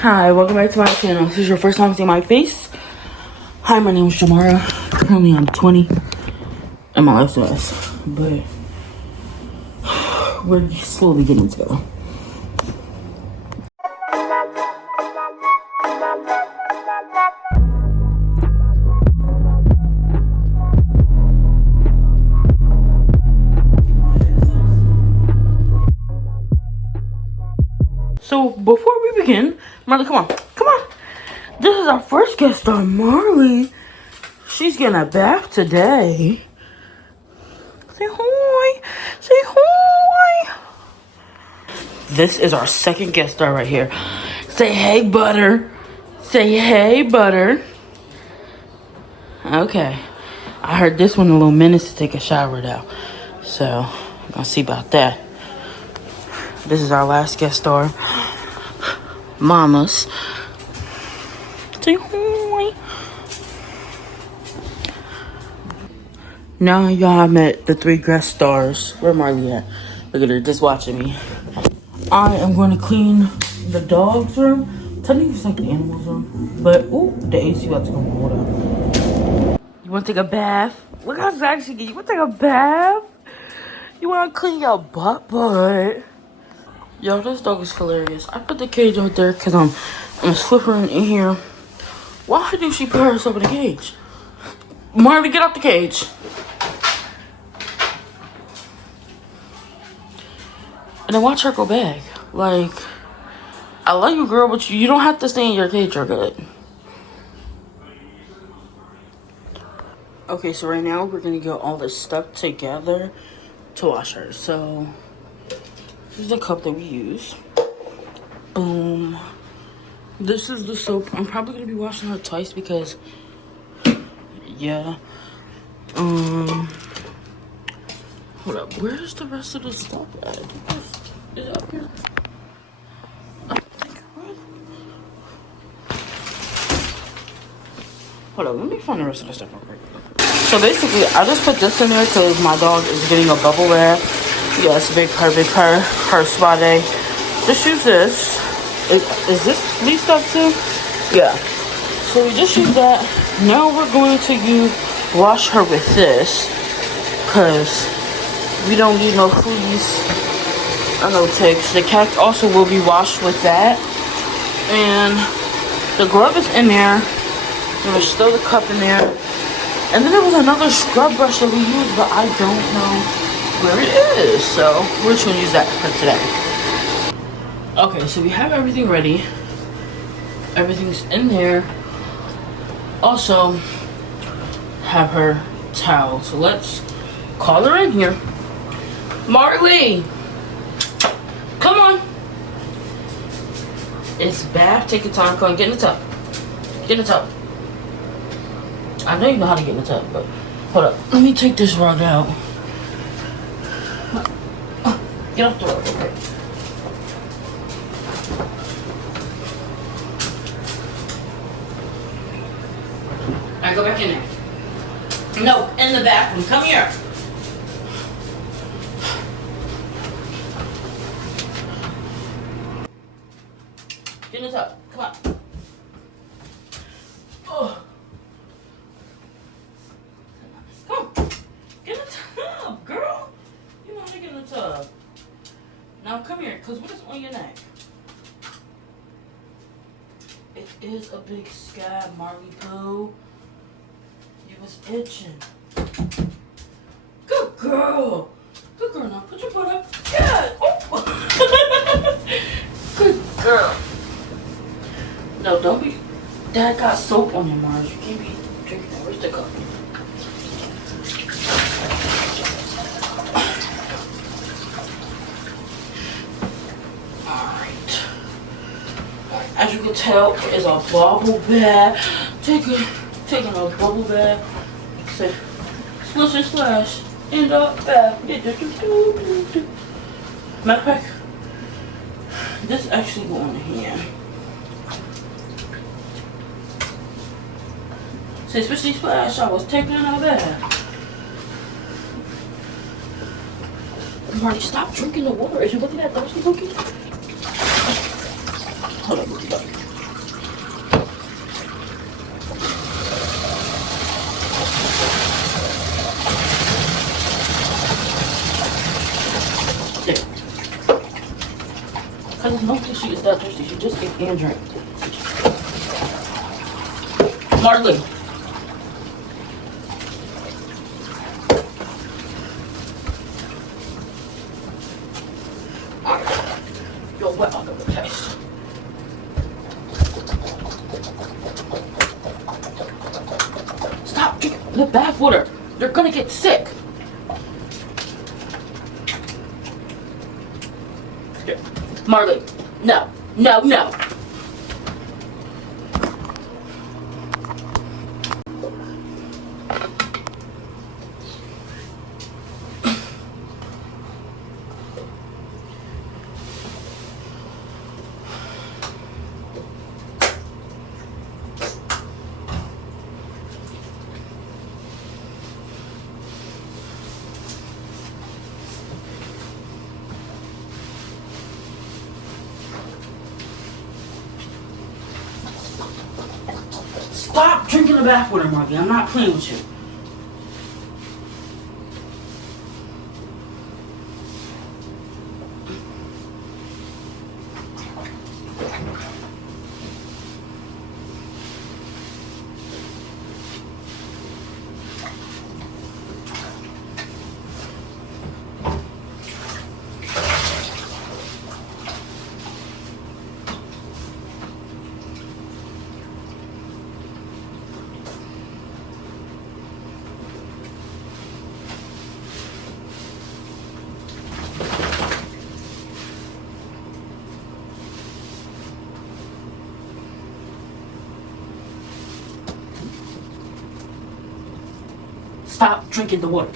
Hi, welcome back to my channel. If this is your first time seeing my face, hi, my name is Shamara. Currently I'm 20 and my life's a mess, but we're slowly getting together. So before we begin, Marley, come on. This is our first guest star, Marley. She's getting a bath today. Say hi. Say hi. This is our second guest star right here. Say hey, butter. Say hey, butter. Okay. I heard this one a little minutes to take a shower though. So, I'm gonna see about that. This is our last guest star. Mamas. Say hi. Now y'all have met the 3 guest stars. Where Marley at? Look at her, just watching me. I am going to clean the dog's room. Technically it's like the animal's room. But, ooh, the AC about to come hold up. You want to take a bath? Look how Zach she get. You want to take a bath? You want to clean your butt? Yo, this dog is hilarious. I put the cage out there because I'm slipping in here. Why do she put herself in the cage? Marley, get out the cage. And then watch her go back. Like, I love you, girl, but you don't have to stay in your cage. You're good. Okay, so right now we're gonna get all this stuff together to wash her. So, this is the cup that we use. Boom. This is the soap. I'm probably gonna be washing her twice because, yeah. Hold up. Where's the rest of the stuff at? Is it up here? Hold on, let me find the rest of the stuff real quick. So basically, I just put this in there because my dog is getting a bubble bath. Yes, big her spa day. Just use this. Is this fleeced up too? Yeah. So we just use that. Now we're going to wash her with this because we don't need no fleas or no ticks. The cat also will be washed with that. And the glove is in there. There's still the cup in there. And then there was another scrub brush that we used, but I don't know where it is. So we're just gonna use that for today. Okay, so we have everything ready. Everything's in there. Also, have her towel. So let's call her in here. Marley, come on. It's bath. Take your time. Come on, get in the tub. Get in the tub. I know you know how to get in the tub, but hold up. Let me take this rug out. Get off the rug, okay? Alright, go back in there. No, in the bathroom. Come here. Get in the tub. Come on. Oh. Come. Get in the tub, girl. You know how to get in the tub. Now come here, because what is on your neck? It is a big scab, Marley Poo. It was itching. Good girl. Good girl. Now put your butt up. Yeah. Oh. Good girl. No, don't be. Dad got soap on your Mars. You can't be drinking that. Where's the cup? Alright. As you can tell, it's a bubble bath. Taking a bubble bath. Say, splish and splash. In the bath. Matter of fact, this actually go on the hand. Say, splish and splash. I was taking a bath. Marty, stop drinking the water. Is you looking at thirsty cookies? Hold on, that thirsty. She just ate and drank. Marley. You're wet all over the place. Stop drinking the bath water. You're gonna get sick. Here. Marley. No. No, no. Stop drinking the bathwater, Marley. I'm not playing with you. Stop drinking the water.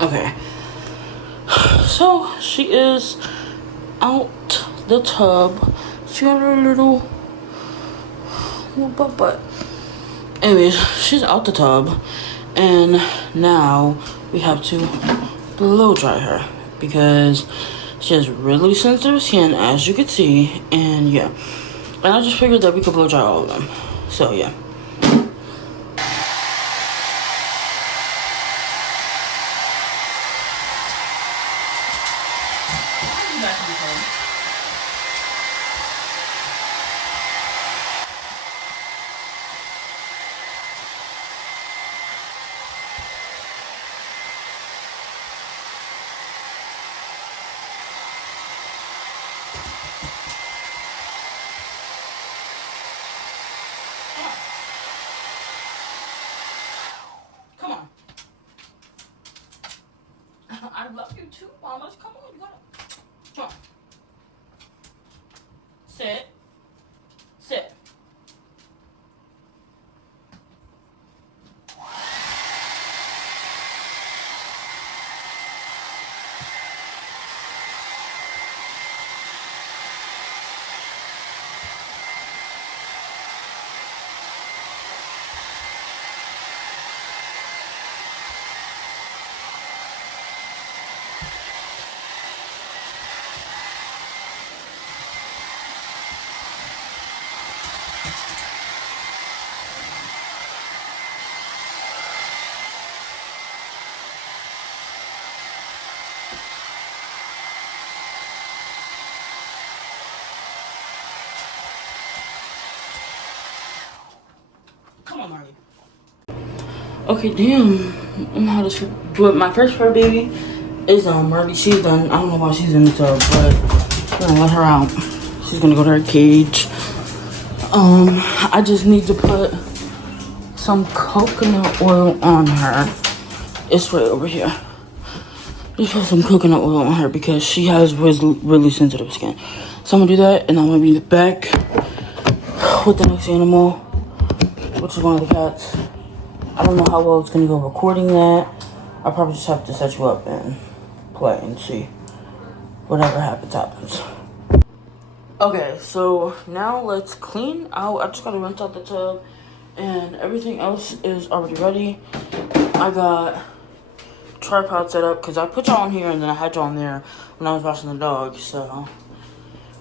Okay, so she is out the tub. She got her little butt. Anyways, she's out the tub, and now we have to blow dry her because she has really sensitive skin, as you can see, and yeah. And I just figured that we could blow dry all of them. So yeah. Come on. I love you too, mamas. Come on, you gotta. Come on. Sit. Sit. Come on, Marley. Okay, damn. I'm how to shoot. But my first fur baby is Marley. She's done. I don't know why she's in the tub, but I'm gonna let her out. She's gonna go to her cage. I just need to put some coconut oil on her. It's right over here. Just put some coconut oil on her because she has really sensitive skin. So I'm gonna do that, and I'm gonna be back with the next animal, which is one of the cats. I don't know how well it's gonna go recording that. I'll probably just have to set you up and play and see. Whatever happens. Okay, so now let's clean out. I just gotta rinse out the tub and everything else is already ready. I got tripod set up because I put y'all on here and then I had y'all on there when I was washing the dog. So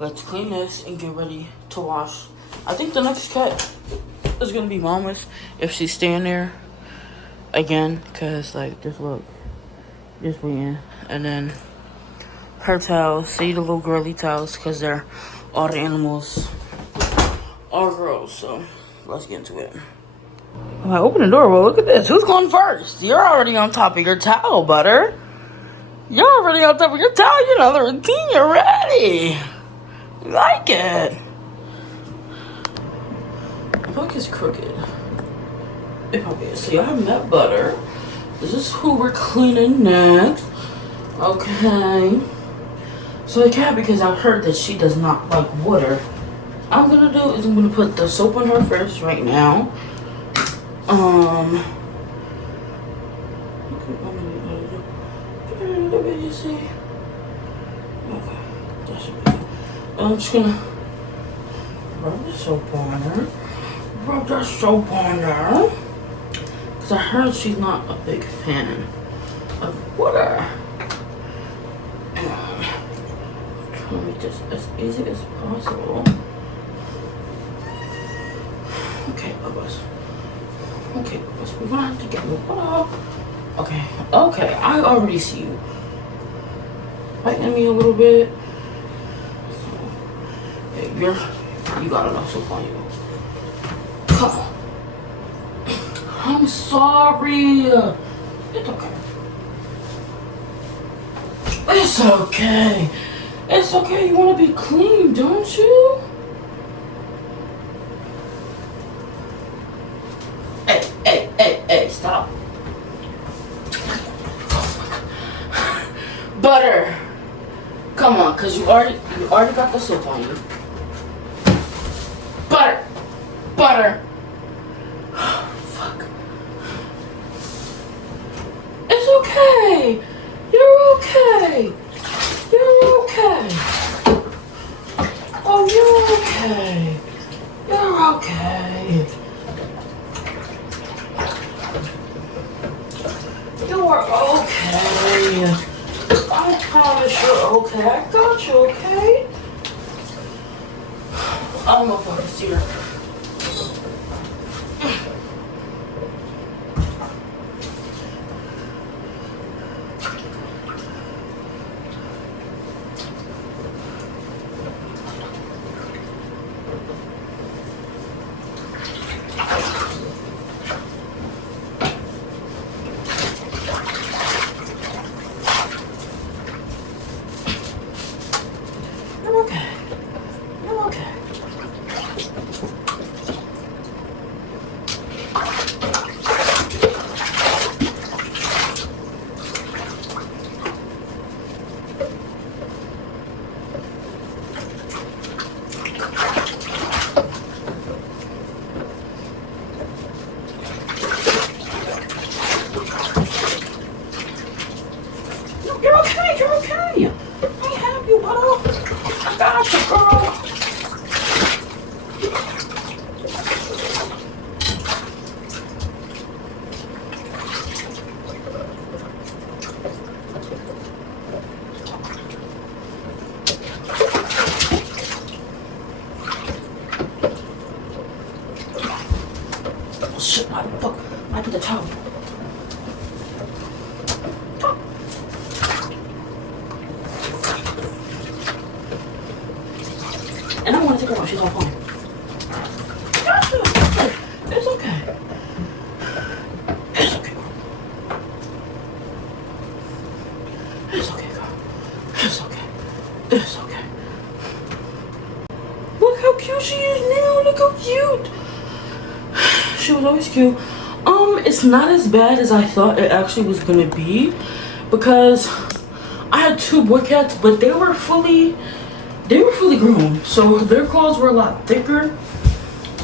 let's clean this and get ready to wash. I think the next cut is gonna be Mama's if she's staying there again, because like just look, just waiting. And then her towels, see the little girly towels, because they're all the animals are girls. So let's get into it. I open the door. Well, look at this. Who's going first? You're already on top of your towel, Butter. You're already on top of your towel. You know the routine. You're ready. You like it. The book is crooked. It probably is. So y'all met Butter. This is who we're cleaning next. Okay. So the cat, because I've heard that she does not like water, I'm gonna do is I'm gonna put the soap on her first right now. I'm just gonna rub the soap on her. Rub that soap on her. Because I heard she's not a big fan of water. And I'm trying to make this as easy as possible. Okay, Bubba's. Okay, Bubba's. We're gonna have to get the water. Okay, I already see you biting me a little bit. Hey, you got enough soap on you. Come on. I'm sorry. It's okay. It's okay. It's okay. You want to be clean, don't you? Hey, stop. Butter. Come on, because you already got the soap on you. Butter. Fuck. It's okay. You're okay. You're okay. Oh, you're okay. You're okay. You're okay. I promise you're okay. I got you, okay? I'm a focus here. You're okay. I have you, Butter. I got you, girl. Oh, shit, fuck. I put the towel. And I want to take her out. She's on phone. It's okay. It's okay, girl. It's okay, girl. It's okay. It's okay. Look how cute she is now. Look how cute. She was always cute. It's not as bad as I thought it actually was gonna be, because I had two boy cats, but they were fully groomed, so their claws were a lot thicker.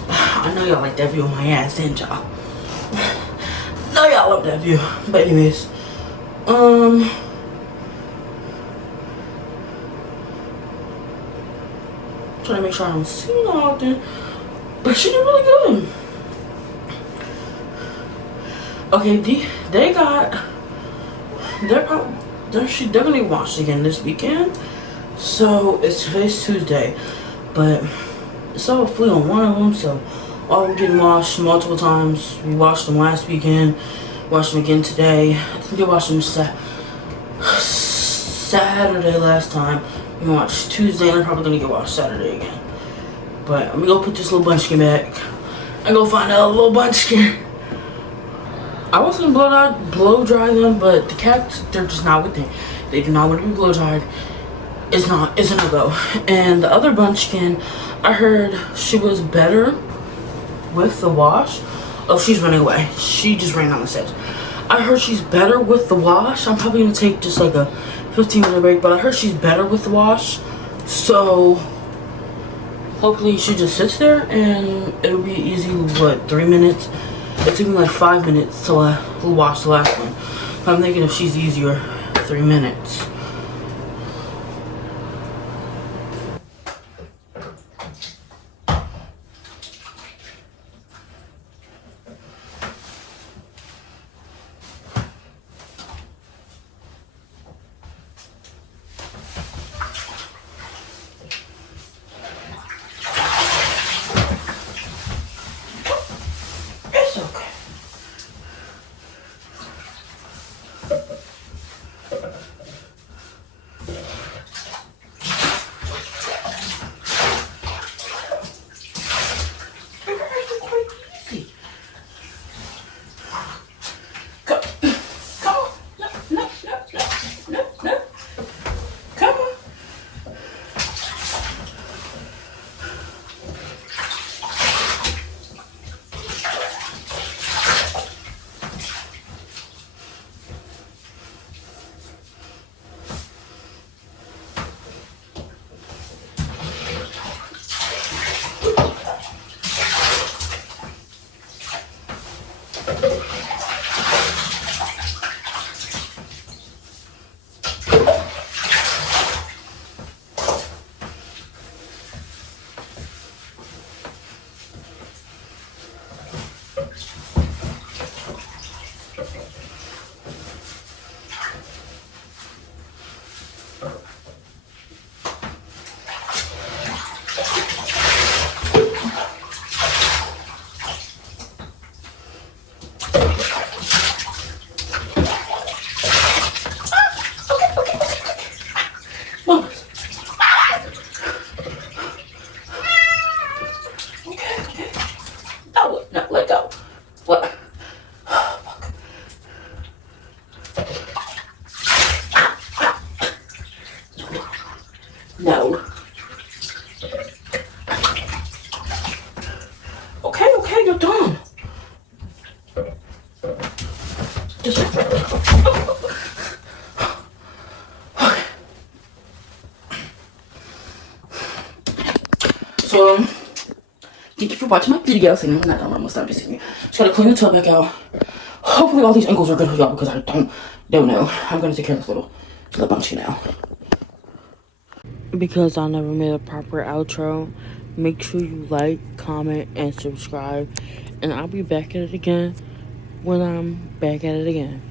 I know y'all like that view on my ass, didn't y'all? love that view. But anyways, trying to make sure I don't see her often. But she did really good. Okay, they're gonna get washed again this weekend. So today's Tuesday, but it's all flea on one of them. So all we're getting washed multiple times. We washed them last weekend, washed them again today. I think they washed them Saturday last time. We watched Tuesday, and they're probably gonna get washed Saturday again. But I'm gonna go put this little bunchkin back and go find out a little bunchkin. I was gonna blow dry them, but the cats, they're just not with it. They do not want to be blow dried. It's a no-go. And the other bunchkin, I heard she was better with the wash. Oh, she's running away. She just ran down the steps. I heard she's better with the wash. I'm probably gonna take just like a 15-minute break, but I heard she's better with the wash. So hopefully she just sits there and it'll be easy. What, 3 minutes? It took me like 5 minutes to wash the last one. I'm thinking if she's easier, 3 minutes. It's okay. No. Okay, you're done. So, thank you for watching my video. So, I'm not almost done basically. Just gotta clean the tub back out. Hopefully all these ankles are good for y'all because I don't know. I'm gonna take care of this little bunchy now. Because I never made a proper outro, make sure you like, comment, and subscribe. And I'll be back at it again when I'm back at it again.